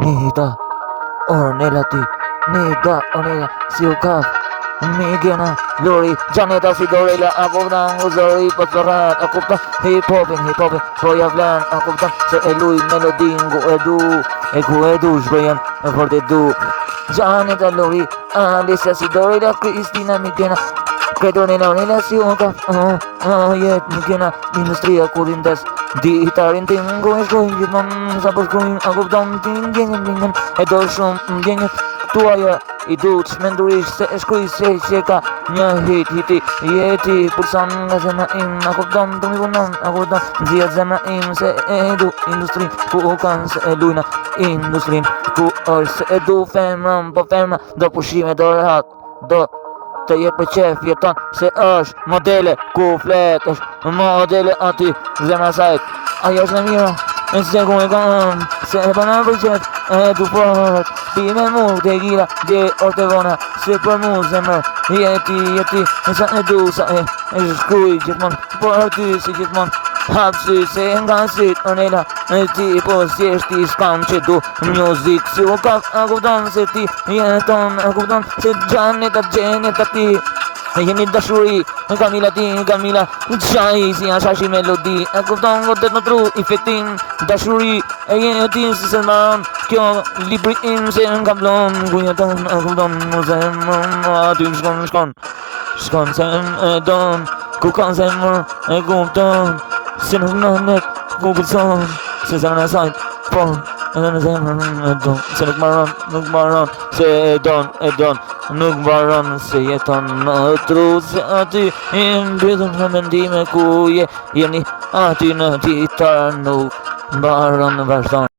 Nida Ornella ti Nida Ornella si u kaf Migena Lori Gjaneta si Dorella a kuptan Uzori për të rrat a kuptan Hip-hopin po javlan a kuptan Se e luj melodin ku edu shbrejen e fort edu Gjaneta Lori Alicia si Dorella Kristina Migena Credo Ornella si u kaf jet Migena Industria kur indes Ditarin tim shkojnë gjithmon Sa po shkojnë a kuptan Tim gjenjen e do shumë gjenjen Tuaja i du të shmendurisht se e shkuj se që ka një hiti jeti Pulsan nga zemra im a kupton të mi punon a kupton Zjet zemra im se e du industrin ku kanë se e lujna industrin ku është se e du femrën po femra do pushime do rehat do të jep për qef jeton se është modele ku flet është modele aty zemra sajt ajo është në mira e se ku e kam se e përna për qef e du fort Ti me mu të gira dhe orte vona Se për mu zemër Jeti E sa e du sa e shkuj gjithmon Por ty si gjithmon Hapsy se nga sit Ornella E ti po si eshti s'kam që du Music si u kaf a kupton se ti Jeton a kupton se Gjaneta ti E jeni dashuri Kamila Qaj si ashashi melodi E kupton gotet në tru i fetin Dashuri e jeni si se maron Kjo libri im se nga blon Ku jeton e kupton mu zemën Aty shkon sem e don Ku ka zemër e kupton Se nuk nënet ku pëllson Se zemër e sajt po edhe në zemër e don Se nuk maron Se e don Nuk baron se jeton në tru Se aty i mbydhën në mendime ku jeni Aty në ditar nuk baron vazhdon